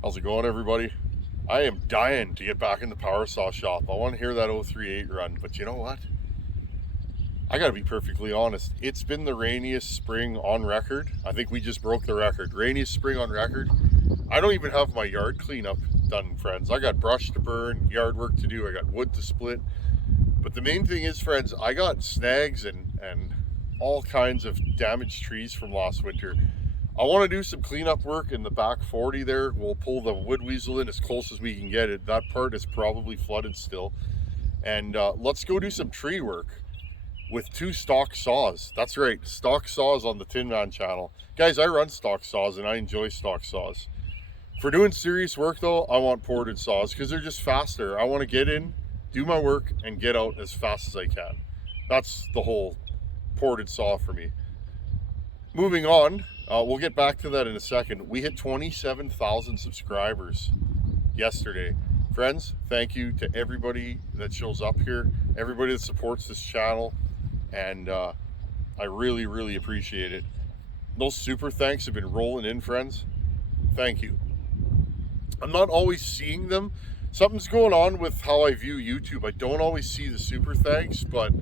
How's it going, everybody? I am dying to get back in the power saw shop. I want to hear that 038 run, but you know what? I gotta be perfectly honest. It's been the rainiest spring on record. I think we just broke the record. Rainiest spring on record. I don't even have my yard cleanup done, friends. I got brush to burn, yard work to do, I got wood to split. But the main thing is, friends, I got snags and all kinds of damaged trees from last winter. I want to do some cleanup work in the back 40 there. We'll pull the wood weasel in as close as we can get it. That part is probably flooded still. And let's go do some tree work with 2 stock saws. That's right, stock saws on the Tin Man channel. Guys, I run stock saws and I enjoy stock saws. For doing serious work though, I want ported saws because they're just faster. I want to get in, do my work, and get out as fast as I can. That's the whole ported saw for me. Moving on, we'll get back to that in a second. We hit 27,000 subscribers yesterday. Friends, thank you to everybody that shows up here, everybody that supports this channel, and I really, really appreciate it. Those super thanks have been rolling in, friends. Thank you. I'm not always seeing them. Something's going on with how I view YouTube. I don't always see the super thanks, but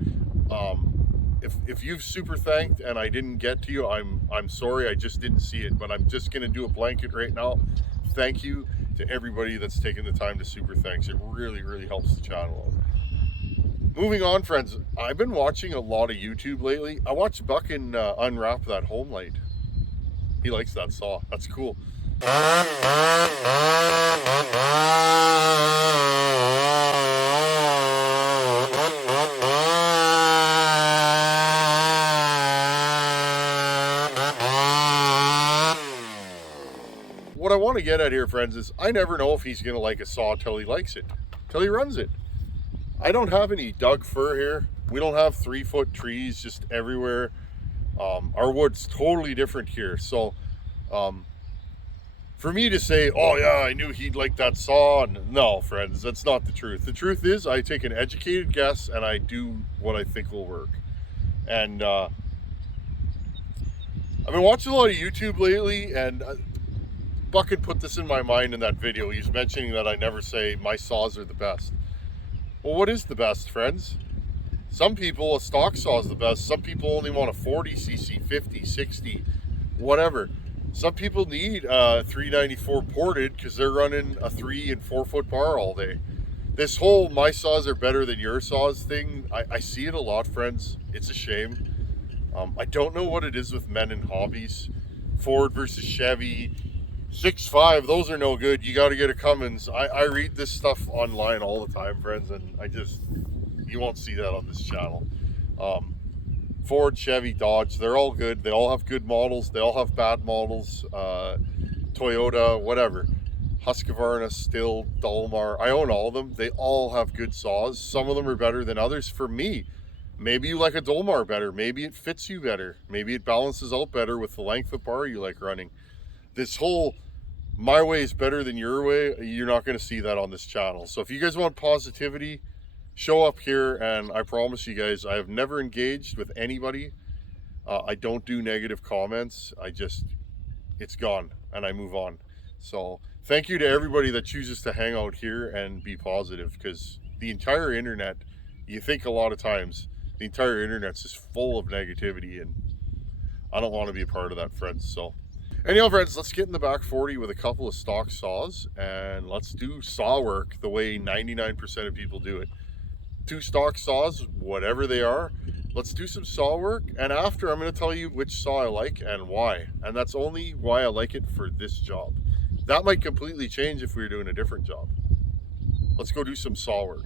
if you've super thanked and I didn't get to you, I'm sorry, I just didn't see it. But I'm just gonna do a blanket right now. Thank you to everybody that's taken the time to super thanks. It really, really helps the channel out. Moving on, friends, I've been watching a lot of YouTube lately. I watched Buckin unwrap that home light. He likes that saw. That's cool. What I want to get at here, friends, is I never know if he's going to like a saw till he likes it, till he runs it. I don't have any Doug fir here. We don't have 3-foot trees just everywhere. Our wood's totally different here. So for me to say, oh yeah, I knew he'd like that saw, no, friends, that's not the truth. The truth is I take an educated guess and I do what I think will work. And I've been watching a lot of YouTube lately, and Buckin put this in my mind in that video. He's mentioning that I never say my saws are the best. Well, what is the best, friends? Some people, a stock saw is the best. Some people only want a 40cc, 50, 60, whatever. Some people need 394 ported because they're running a 3 and 4 foot bar all day. This whole my saws are better than your saws thing, I see it a lot, friends. It's a shame. I don't know what it is with men in hobbies. Ford versus Chevy, 6.5, those are no good. You got to get a Cummins. I read this stuff online all the time, friends, and you won't see that on this channel. Ford, Chevy, Dodge, they're all good. They all have good models. They all have bad models. Toyota, whatever. Husqvarna, Still, Dolmar. I own all of them. They all have good saws. Some of them are better than others. For me, maybe you like a Dolmar better. Maybe it fits you better. Maybe it balances out better with the length of bar you like running. This whole my way is better than your way, you're not going to see that on this channel. So if you guys want positivity, show up here, and I promise you guys, I have never engaged with anybody. I don't do negative comments. It's gone and I move on. So thank you to everybody that chooses to hang out here and be positive, because the entire internet, you think a lot of times, the entire internet's just full of negativity, and I don't want to be a part of that, friends. So anyhow, friends, let's get in the back 40 with a couple of stock saws and let's do saw work the way 99% of people do it. 2 stock saws, whatever they are. Let's do some saw work, and after I'm going to tell you which saw I like and why. And that's only why I like it for this job. That might completely change if we were doing a different job. Let's go do some saw work.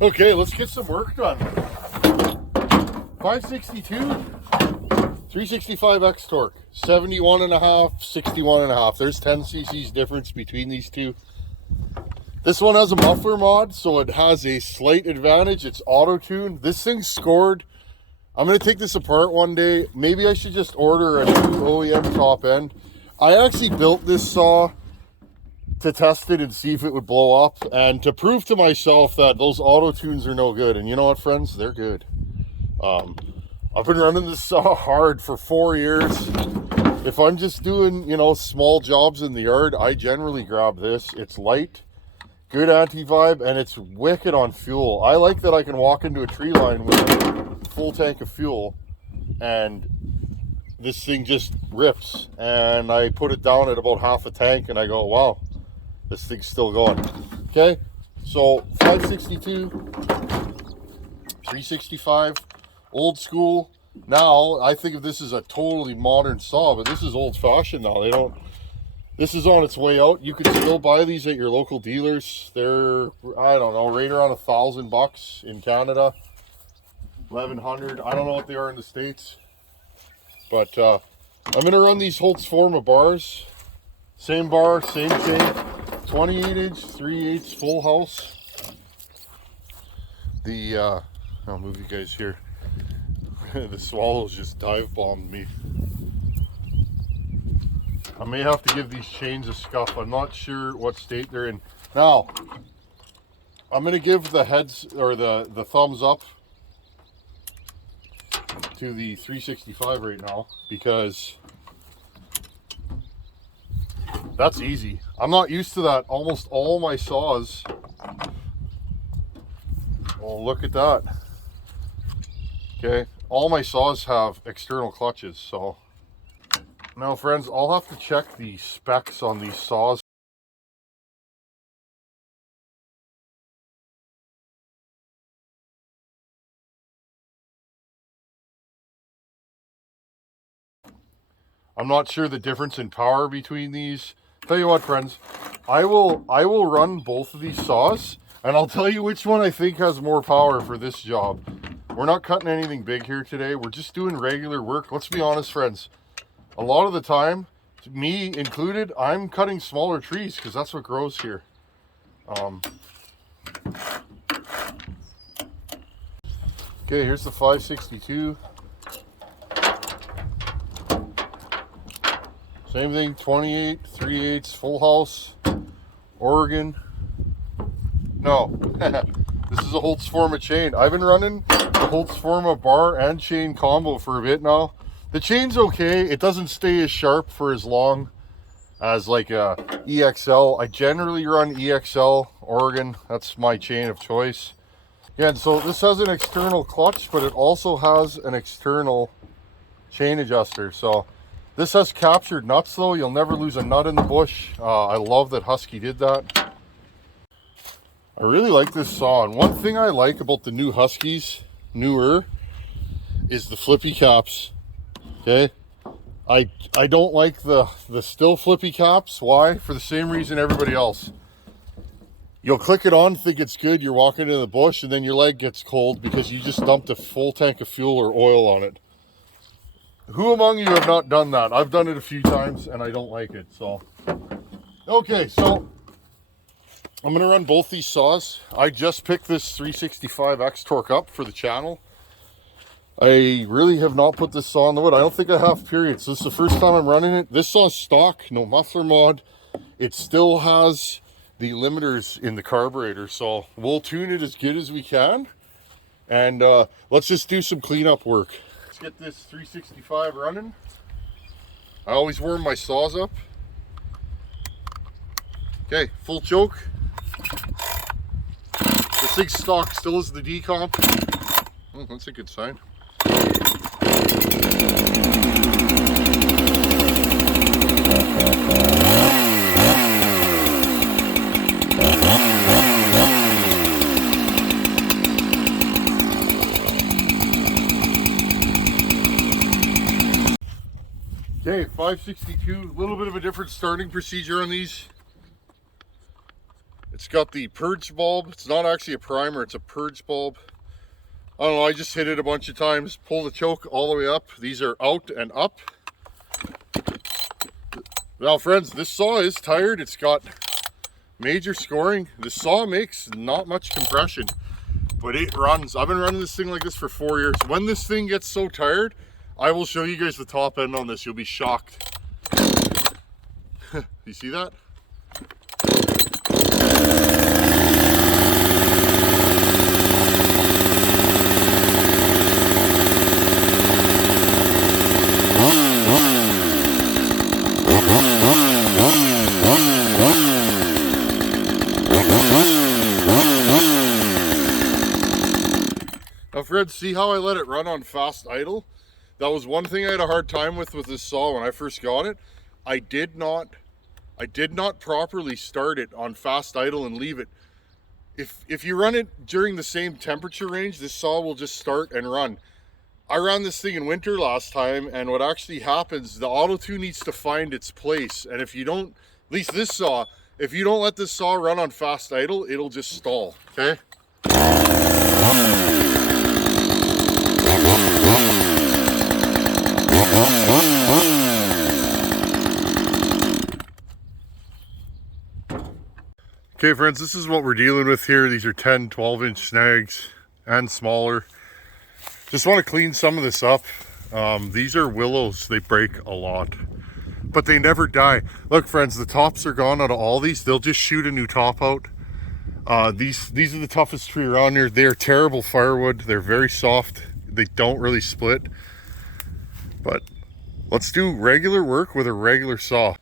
Okay, let's get some work done. 562. 365 Xtorq, 71.5, 61.5. There's 10 cc's difference between these two. This one has a muffler mod, so it has a slight advantage. It's auto-tuned. This thing's scored. I'm going to take this apart one day. Maybe I should just order a new OEM top end. I actually built this saw to test it and see if it would blow up, and to prove to myself that those auto-tunes are no good. And you know what, friends? They're good. I've been running this saw hard for 4 years. If I'm just doing, you know, small jobs in the yard, I generally grab this. It's light, good anti-vibe, and it's wicked on fuel. I like that I can walk into a tree line with a full tank of fuel, and this thing just rips. And I put it down at about half a tank, and I go, wow, this thing's still going. Okay, so 562, 365, old school. Now, I think of this as a totally modern saw, but this is old-fashioned now. This is on its way out. You can still buy these at your local dealers. They're, I don't know, right around $1,000 in Canada. 1,100. I don't know what they are in the States. But I'm going to run these Husqvarna bars. Same bar, same chain. 28-inch, 3/8 full house. I'll move you guys here. The swallows just dive bombed me. I may have to give these chains a scuff. I'm not sure what state they're in. Now, I'm going to give the heads or the thumbs up to the 365 right now, because that's easy. I'm not used to that. Almost all my saws. Well, look at that. Okay. All my saws have external clutches, so now, friends, I'll have to check the specs on these saws. I'm not sure the difference in power between these. Tell you what, friends, I will run both of these saws, and I'll tell you which one I think has more power for this job. We're not cutting anything big here today. We're just doing regular work. Let's be honest, friends. A lot of the time, me included, I'm cutting smaller trees because that's what grows here. Okay, here's the 562. Same thing, 28, 3/8 full house, Oregon. No, this is a Husqvarna chain. I've been running the Husqvarna bar and chain combo for a bit now. The chain's okay. It doesn't stay as sharp for as long as like a EXL. I generally run EXL Oregon. That's my chain of choice. Yeah, and so this has an external clutch, but it also has an external chain adjuster. So this has captured nuts though. You'll never lose a nut in the bush. I love that Husky did that. I really like this saw, and one thing I like about the new Huskies, newer, is the flippy caps. Okay, I don't like the still flippy caps. Why? For the same reason everybody else. You'll click it on, think it's good, you're walking in the bush, and then your leg gets cold because you just dumped a full tank of fuel or oil on it. Who among you have not done that? I've done it a few times and I don't like it. So okay, so I'm going to run both these saws. I just picked this 365 Xtorq up for the channel. I really have not put this saw on the wood. I don't think I have, period. So this is the first time I'm running it. This saw's stock, no muffler mod. It still has the limiters in the carburetor. So we'll tune it as good as we can. And let's just do some cleanup work. Let's get this 365 running. I always warm my saws up. Okay, full choke. This thing's stock, still is the decomp. Oh, that's a good sign. Okay, 562, a little bit of a different starting procedure on these. It's got the purge bulb. It's not actually a primer, it's a purge bulb. I don't know, I just hit it a bunch of times, pull the choke all the way up. These are out and up. Now friends, this saw is tired. It's got major scoring. The saw makes not much compression, but it runs. I've been running this thing like this for 4 years. When this thing gets so tired, I will show you guys the top end on this. You'll be shocked. You see that? friends, see how I let it run on fast idle? That was one thing I had a hard time with this saw when I first got it. I did not properly start it on fast idle and leave it. If you run it during the same temperature range, this saw will just start and run. I ran this thing in winter last time, and what actually happens, the auto tune needs to find its place. And if you don't, at least this saw, if you don't let this saw run on fast idle, it'll just stall, okay? Okay friends, this is what we're dealing with here. These are 10, 12-inch snags and smaller. Just want to clean some of this up. These are willows. They break a lot, but they never die. Look friends, the tops are gone out of all these. They'll just shoot a new top out. These are the toughest tree around here. They are terrible firewood. They're very soft. They don't really split. But let's do regular work with a regular saw.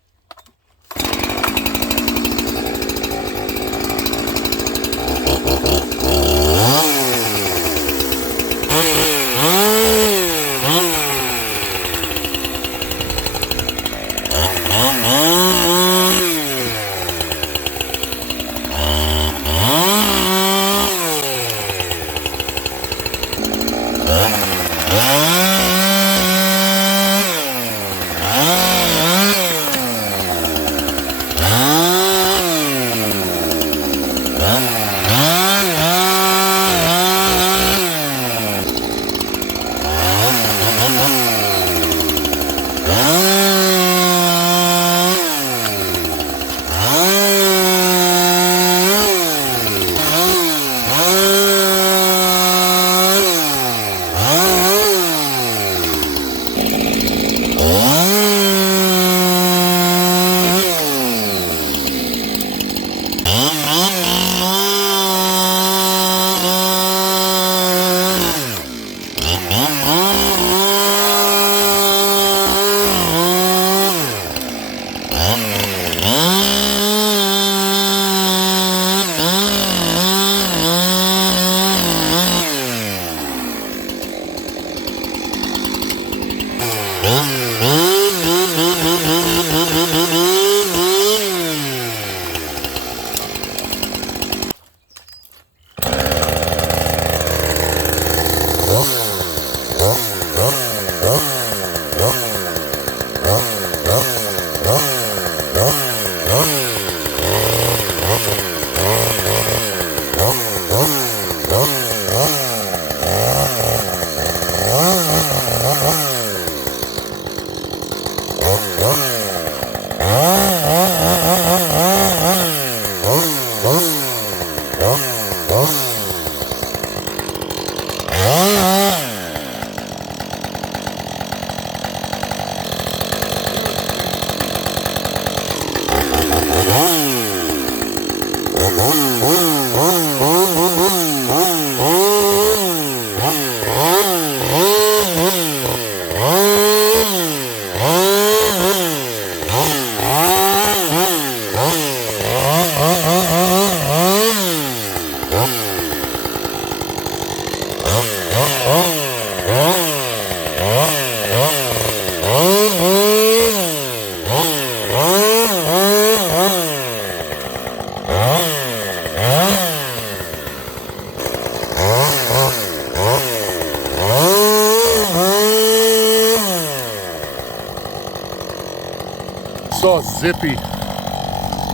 Saw zippy.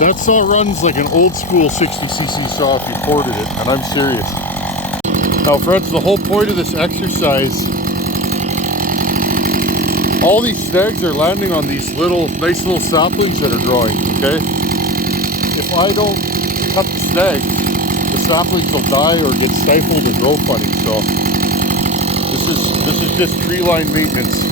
That saw runs like an old school 60cc saw if you ported it, and I'm serious. Now friends, the whole point of this exercise, all these snags are landing on these nice little saplings that are growing, okay? If I don't cut the snag, the saplings will die or get stifled and grow funny. So this is just tree line maintenance.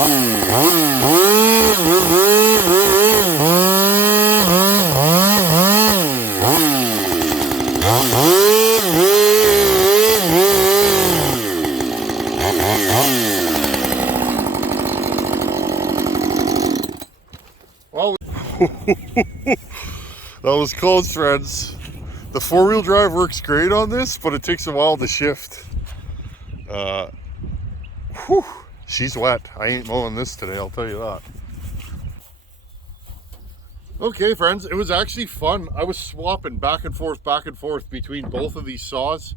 Well, that was close, friends. The four-wheel drive works great on this, but it takes a while to shift. Whew, she's wet. I ain't mowing this today, I'll tell you that. Okay, friends, it was actually fun. I was swapping back and forth between both of these saws.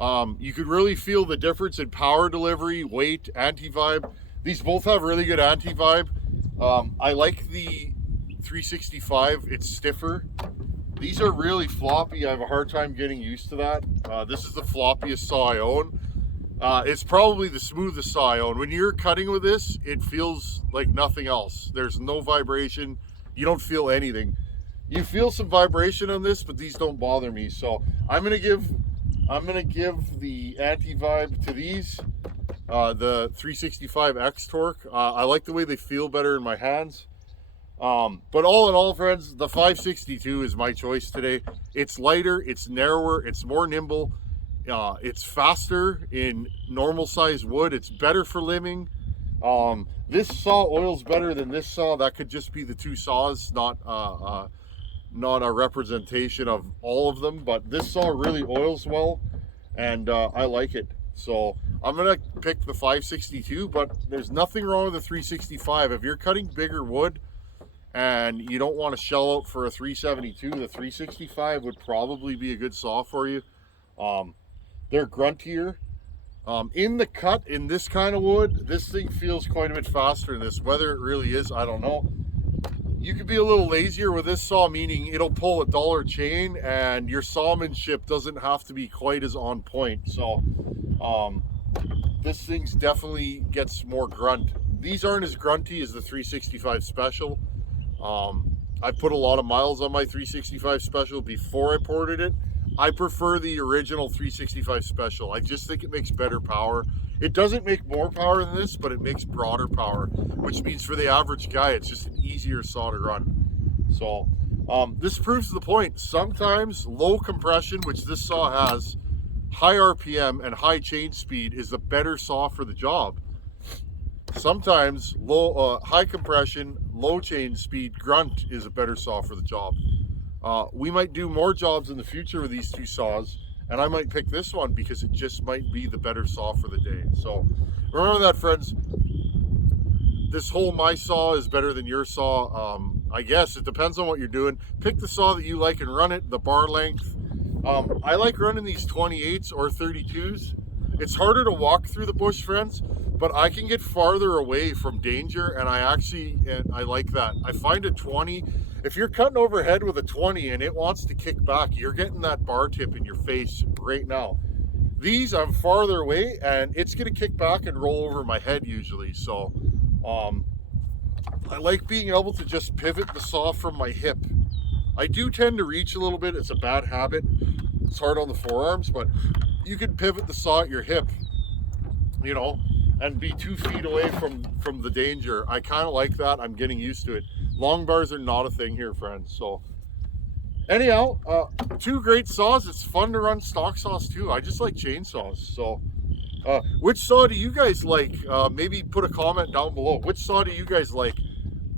You could really feel the difference in power delivery, weight, anti-vibe. These both have really good anti-vibe. I like the 365, it's stiffer. These are really floppy. I have a hard time getting used to that. This is the floppiest saw I own. It's probably the smoothest saw I own. When you're cutting with this, it feels like nothing else. There's no vibration. You don't feel anything. You feel some vibration on this, but these don't bother me. So I'm gonna give the anti-vibe to these, the 365 Xtorq. I like the way they feel better in my hands. But all in all, friends, the 562 is my choice today. It's lighter, it's narrower, it's more nimble, it's faster in normal size wood, it's better for limbing. This saw oils better than this saw. That could just be the two saws, not a representation of all of them, but this saw really oils well, and I like it. So I'm gonna pick the 562, but there's nothing wrong with the 365. If you're cutting bigger wood and you don't want to shell out for a 372, the 365 would probably be a good saw for you. They're gruntier. In the cut, in this kind of wood, this thing feels quite a bit faster than this. Whether it really is, I don't know. You could be a little lazier with this saw, meaning it'll pull a dollar chain and your sawmanship doesn't have to be quite as on point. So this thing's definitely gets more grunt. These aren't as grunty as the 365 Special. I put a lot of miles on my 365 Special before I ported it. I prefer the original 365 Special. I just think it makes better power. It doesn't make more power than this, but it makes broader power, which means for the average guy, it's just an easier saw to run. So this proves the point. Sometimes low compression, which this saw has, high RPM and high chain speed is the better saw for the job. Sometimes high compression, low chain speed, grunt is a better saw for the job. We might do more jobs in the future with these two saws, and I might pick this one because it just might be the better saw for the day. So remember that, friends. This whole my saw is better than your saw. I guess it depends on what you're doing. Pick the saw that you like and run it, the bar length. I like running these 28s or 32s. It's harder to walk through the bush, friends, but I can get farther away from danger, and I like that. I find a 20, if you're cutting overhead with a 20 and it wants to kick back, you're getting that bar tip in your face right now. These, I'm farther away and it's gonna kick back and roll over my head usually. So I like being able to just pivot the saw from my hip. I do tend to reach a little bit. It's a bad habit. It's hard on the forearms, but you can pivot the saw at your hip, you know, and be 2 feet away from the danger. I kind of like that. I'm getting used to it. Long bars are not a thing here, friends. So anyhow, two great saws. It's fun to run stock saws too. I just like chainsaws. So which saw do you guys like? Maybe put a comment down below. Which saw do you guys like?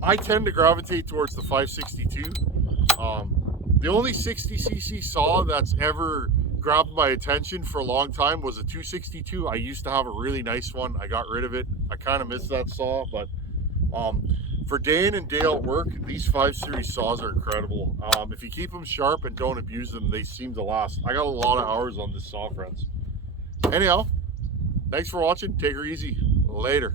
I tend to gravitate towards the 562. The only 60cc saw that's ever grabbed my attention for a long time was a 262. I used to have a really nice one. I got rid of it. I kind of miss that saw, but for day in and day out work, these 5 Series saws are incredible. If you keep them sharp and don't abuse them, they seem to last. I got a lot of hours on this saw, friends. Anyhow, thanks for watching. Take her easy. Later.